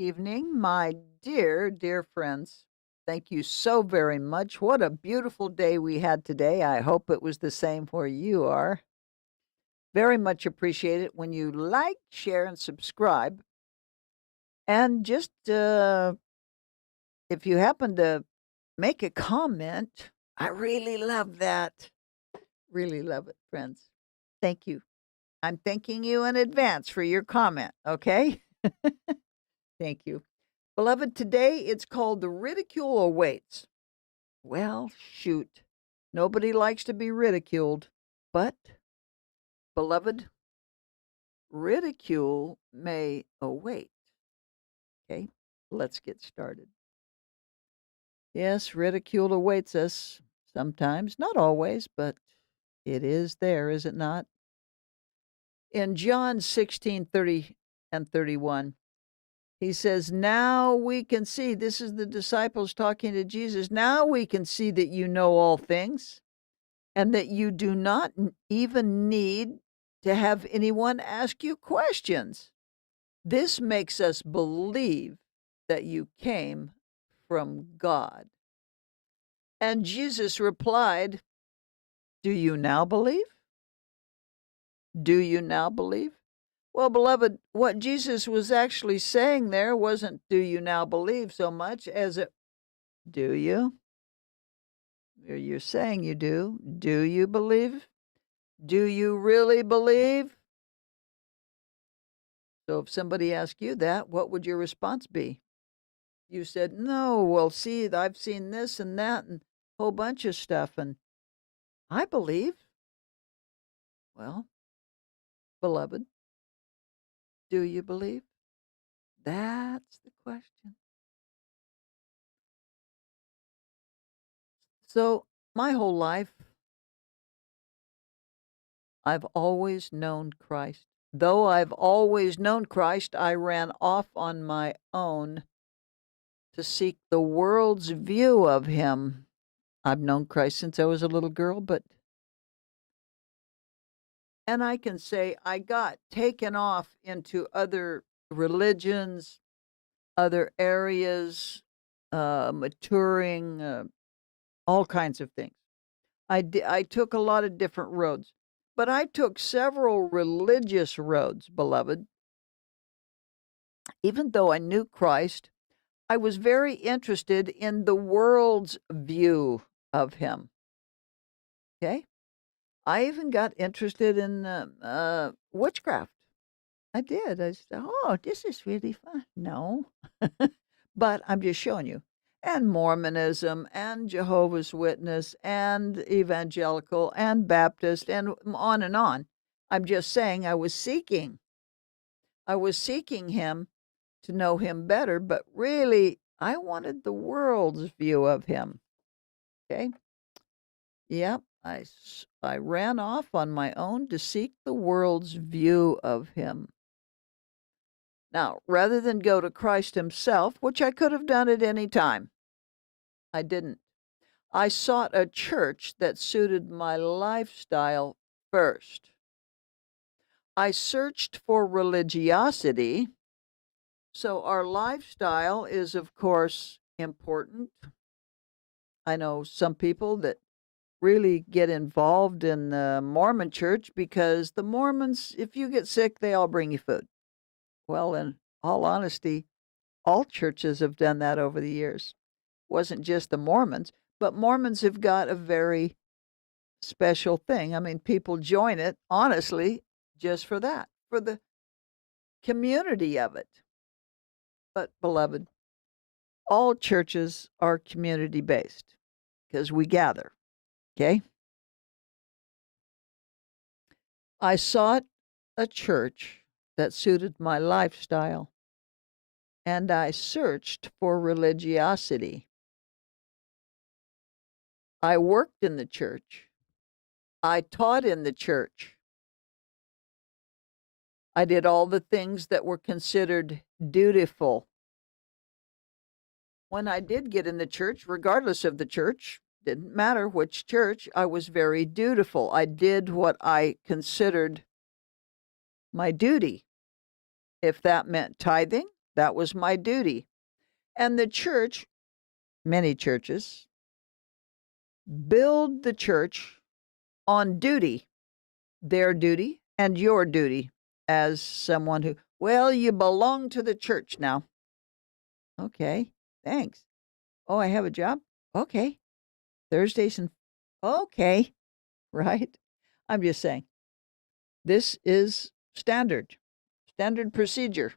evening, my dear, dear friends. Thank you so very much. What a beautiful day we had today. I hope it was the same where you are. Very much appreciate it when you like, share, and subscribe. And just if you happen to make a comment, I really love that. Really love it, friends. Thank you. I'm thanking you in advance for your comment, okay? Thank you. Beloved, today it's called The Ridicule Awaits. Well, shoot. Nobody likes to be ridiculed. But, beloved, ridicule may await. Okay, let's get started. Yes, ridicule awaits us sometimes, not always, but it is there, is it not? In John 16:30 and 31, he says, now we can see, this is the disciples talking to Jesus, now we can see that you know all things and that you do not even need to have anyone ask you questions. This makes us believe that you came from God. And Jesus replied, do you now believe? Do you now believe? Well, beloved, what Jesus was actually saying there wasn't, do you now believe, so much as it, do you? You're saying you do. Do you believe? Do you really believe? So if somebody asked you that, what would your response be? You said, no, well, see, I've seen this and that and a whole bunch of stuff, and I believe. Well, beloved, do you believe? That's the question. So my whole life, I've always known Christ. Though I've always known Christ, I ran off on my own to seek the world's view of him. I've known Christ since I was a little girl, and I can say I got taken off into other religions, other areas, maturing, all kinds of things. I took a lot of different roads, but I took several religious roads, beloved. Even though I knew Christ, I was very interested in the world's view of him. Okay? I even got interested in witchcraft. I did. I said, oh, this is really fun. No. But I'm just showing you. And Mormonism and Jehovah's Witness and Evangelical and Baptist and on and on. I'm just saying I was seeking. I was seeking him to know him better, but really I wanted the world's view of him. Okay? Yep, I ran off on my own to seek the world's view of him. Now, rather than go to Christ himself, which I could have done at any time, I didn't. I sought a church that suited my lifestyle first. I searched for religiosity. So our lifestyle is, of course, important. I know some people that really get involved in the Mormon church because the Mormons, if you get sick, they all bring you food. Well, in all honesty, all churches have done that over the years. Wasn't just the Mormons, but Mormons have got a very special thing. I mean, people join it, honestly, just for that, for the community of it. But, beloved, all churches are community based because we gather. Okay. I sought a church that suited my lifestyle, and I searched for religiosity. I worked in the church. I taught in the church. I did all the things that were considered dutiful. When I did get in the church, regardless of the church, didn't matter which church, I was very dutiful. I did what I considered my duty. If that meant tithing, That was my duty. And the church, many churches, build the church on duty, their duty and your duty as someone who, well, you belong to the church now. Okay, thanks. Oh, I have a job? Okay. Thursdays and okay, right? I'm just saying, this is standard procedure.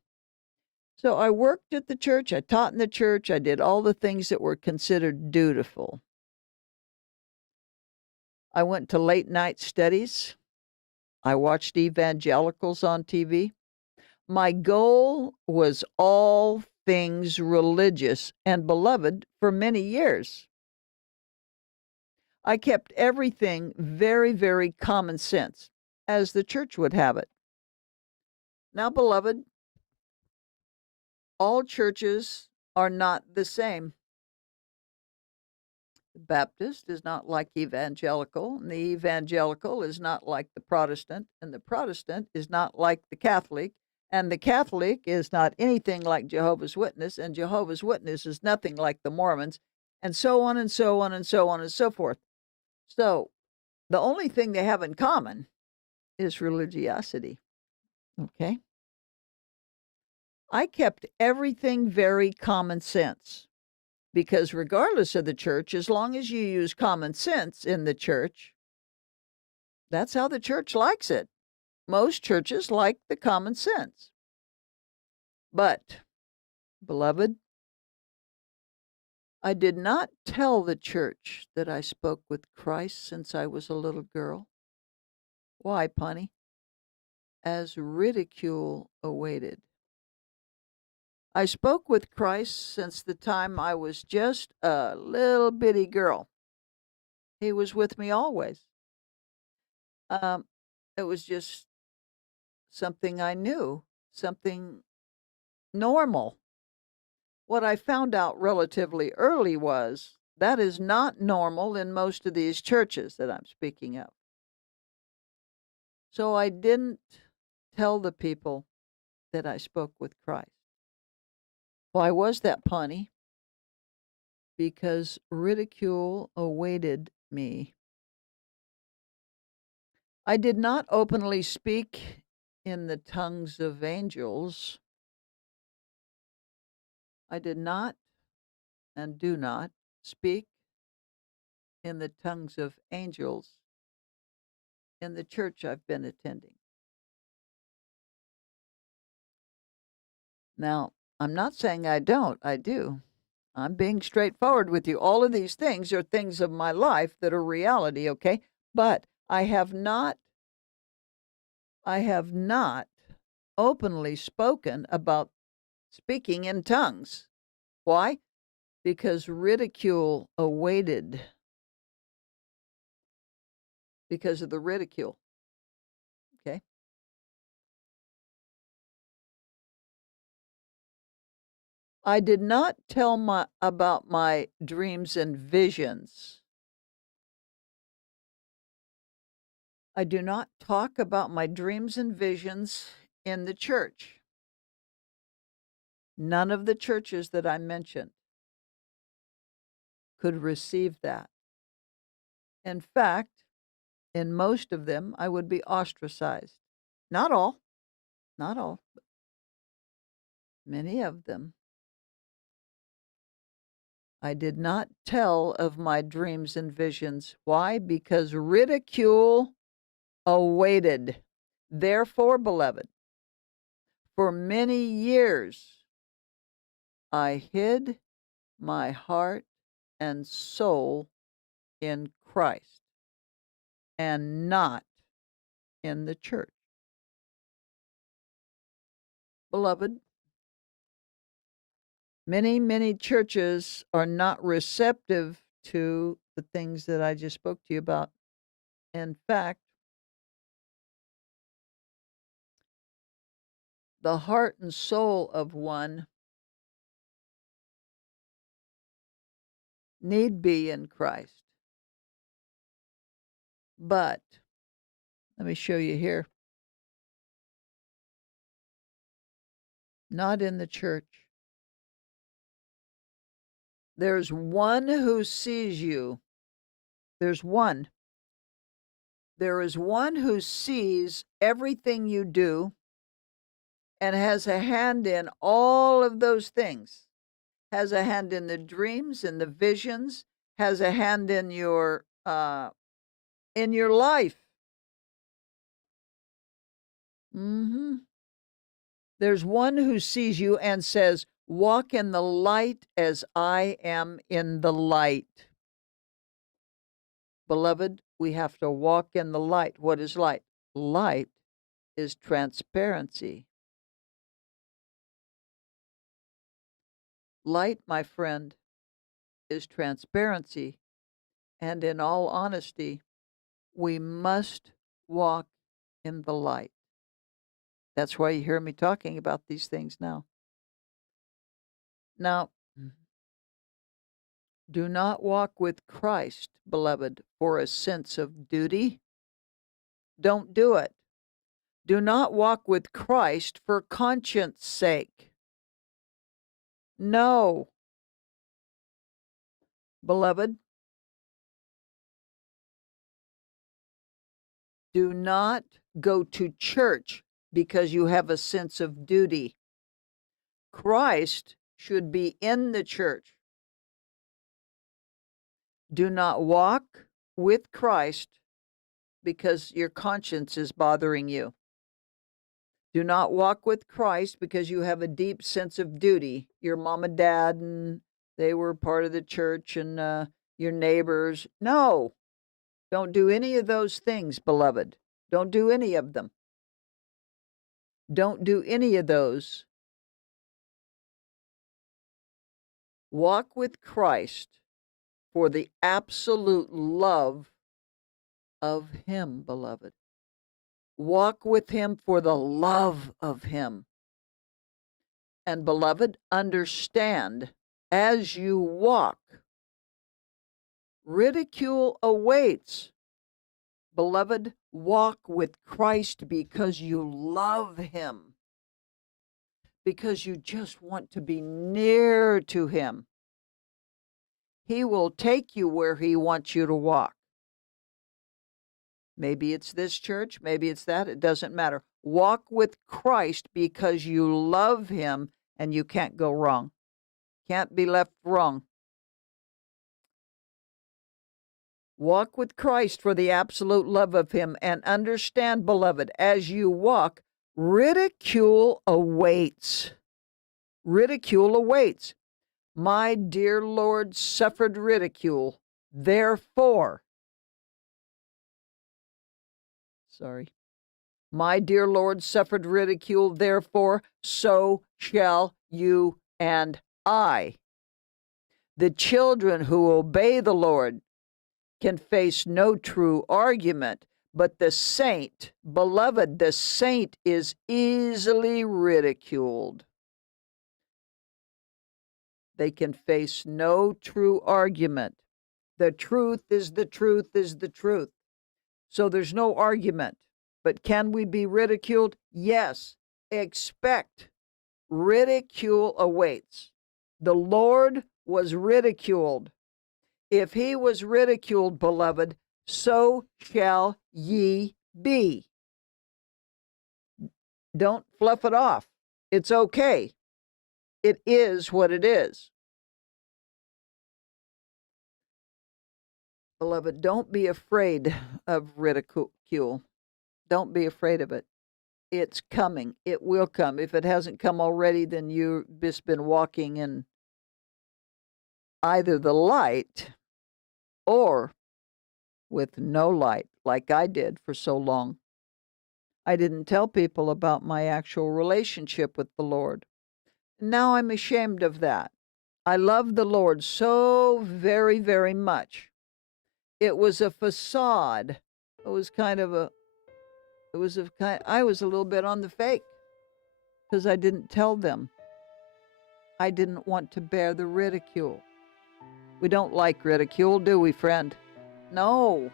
So I worked at the church, I taught in the church, I did all the things that were considered dutiful. I went to late night studies. I watched evangelicals on TV. My goal was all things religious and beloved for many years. I kept everything very, very common sense, as the church would have it. Now, beloved, all churches are not the same. The Baptist is not like evangelical, and the evangelical is not like the Protestant, and the Protestant is not like the Catholic, and the Catholic is not anything like Jehovah's Witness, and Jehovah's Witness is nothing like the Mormons, and so on and so on and so on and so forth. So the only thing they have in common is religiosity. Okay? I kept everything very common sense. Because regardless of the church, as long as you use common sense in the church, that's how the church likes it. Most churches like the common sense. But, beloved, I did not tell the church that I spoke with Christ since I was a little girl. Why, Punny? As ridicule awaited. I spoke with Christ since the time I was just a little bitty girl. He was with me always. Um, it was just something I knew, something normal. What I found out relatively early was that is not normal in most of these churches that I'm speaking of. So I didn't tell the people that I spoke with Christ. Why was that, Pawnee? Because ridicule awaited me. I did not openly speak in the tongues of angels. I did not and do not speak in the tongues of angels in the church I've been attending. Now, I'm not saying I don't, I do. I'm being straightforward with you. All of these things are things of my life that are reality, okay? But I have not openly spoken about speaking in tongues. Why? Because ridicule awaited. Because of the ridicule. Okay? I did not tell about my dreams and visions. I do not talk about my dreams and visions in the church. None of the churches that I mentioned could receive that. In fact, in most of them, I would be ostracized. Not all, not all, but many of them. I did not tell of my dreams and visions. Why? Because ridicule awaited. Therefore, beloved, for many years I hid my heart and soul in Christ and not in the church. Beloved, many, many churches are not receptive to the things that I just spoke to you about. In fact, the heart and soul of one need be in Christ. But let me show you here. not in the church. There's one who sees you. There's one. There is one who sees everything you do and has a hand in all of those things. Has a hand in the dreams and the visions, has a hand in your life. Mhm. There's one who sees you and says, "Walk in the light as I am in the light." Beloved, we have to walk in the light. What is light? Light is transparency. Light, my friend, is transparency. And in all honesty, we must walk in the light. That's why you hear me talking about these things now. Now, do not walk with Christ, beloved, for a sense of duty. Don't do it. Do not walk with Christ for conscience sake. No, beloved. Do not go to church because you have a sense of duty. Christ should be in the church. Do not walk with Christ because your conscience is bothering you. Do not walk with Christ because you have a deep sense of duty. Your mom and dad, and they were part of the church, and your neighbors. No, don't do any of those things, beloved. Don't do any of them. Don't do any of those. Walk with Christ for the absolute love of Him, beloved. Walk with Him for the love of Him. And, beloved, understand, as you walk, ridicule awaits. Beloved, walk with Christ because you love Him, because you just want to be near to Him. He will take you where He wants you to walk. Maybe it's this church, maybe it's that, it doesn't matter. Walk with Christ because you love Him, and you can't go wrong. Can't be left wrong. Walk with Christ for the absolute love of Him, and understand, beloved, as you walk, ridicule awaits. Ridicule awaits. My dear Lord suffered ridicule, therefore, my dear Lord suffered ridicule, therefore, so shall you and I. The children who obey the Lord can face no true argument, but the saint, beloved, the saint is easily ridiculed. They can face no true argument. The truth is the truth is the truth. So there's no argument. But can we be ridiculed? Yes. Expect. Ridicule awaits. The Lord was ridiculed. If He was ridiculed, beloved, so shall ye be. Don't fluff it off. It's okay. It is what it is. Beloved, don't be afraid of ridicule. Don't be afraid of it. It's coming. It will come. If it hasn't come already, then you've just been walking in either the light or with no light, like I did for so long. I didn't tell people about my actual relationship with the Lord. Now I'm ashamed of that. I love the Lord so very, very much. It was a facade. It was kind of a, I was a little bit on the fake because I didn't tell them. I didn't want to bear the ridicule. We don't like ridicule, do we, friend? No,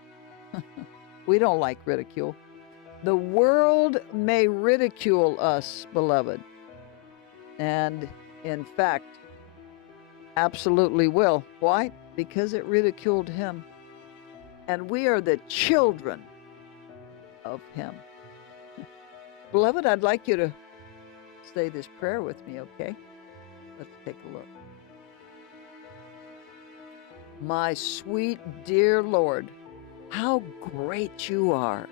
we don't like ridicule. The world may ridicule us, beloved. And in fact, absolutely will. Why? Because it ridiculed him. And we are the children of him. Beloved, I'd like you to say this prayer with me, okay? Let's take a look. My sweet, dear Lord, how great you are.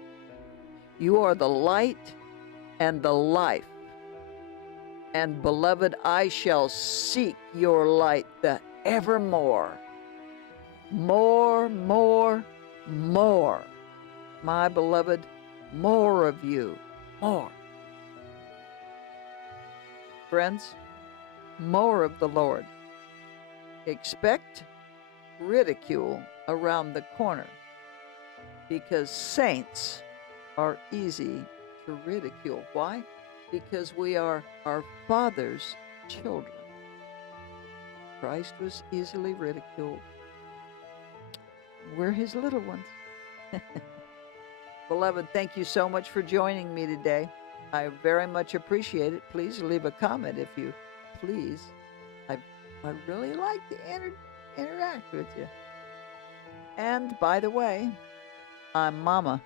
You are the light and the life. And beloved, I shall seek your light the evermore. More, more, more. My beloved, more of you. More. Friends, more of the Lord. Expect ridicule around the corner, because saints are easy to ridicule. Why? Because we are our Father's children. Christ was easily ridiculed. We're his little ones. Beloved, thank you so much for joining me today. I very much appreciate it. Please leave a comment if you please. I really like to interact with you. And by the way, I'm Mama.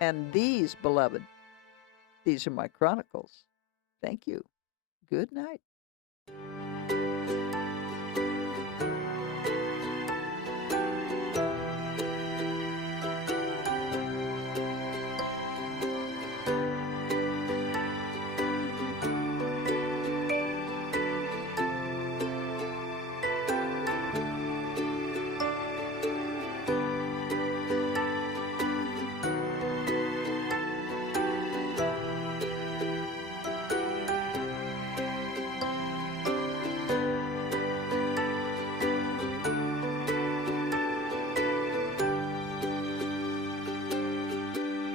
And these, beloved, these are my chronicles. Thank you. Good night.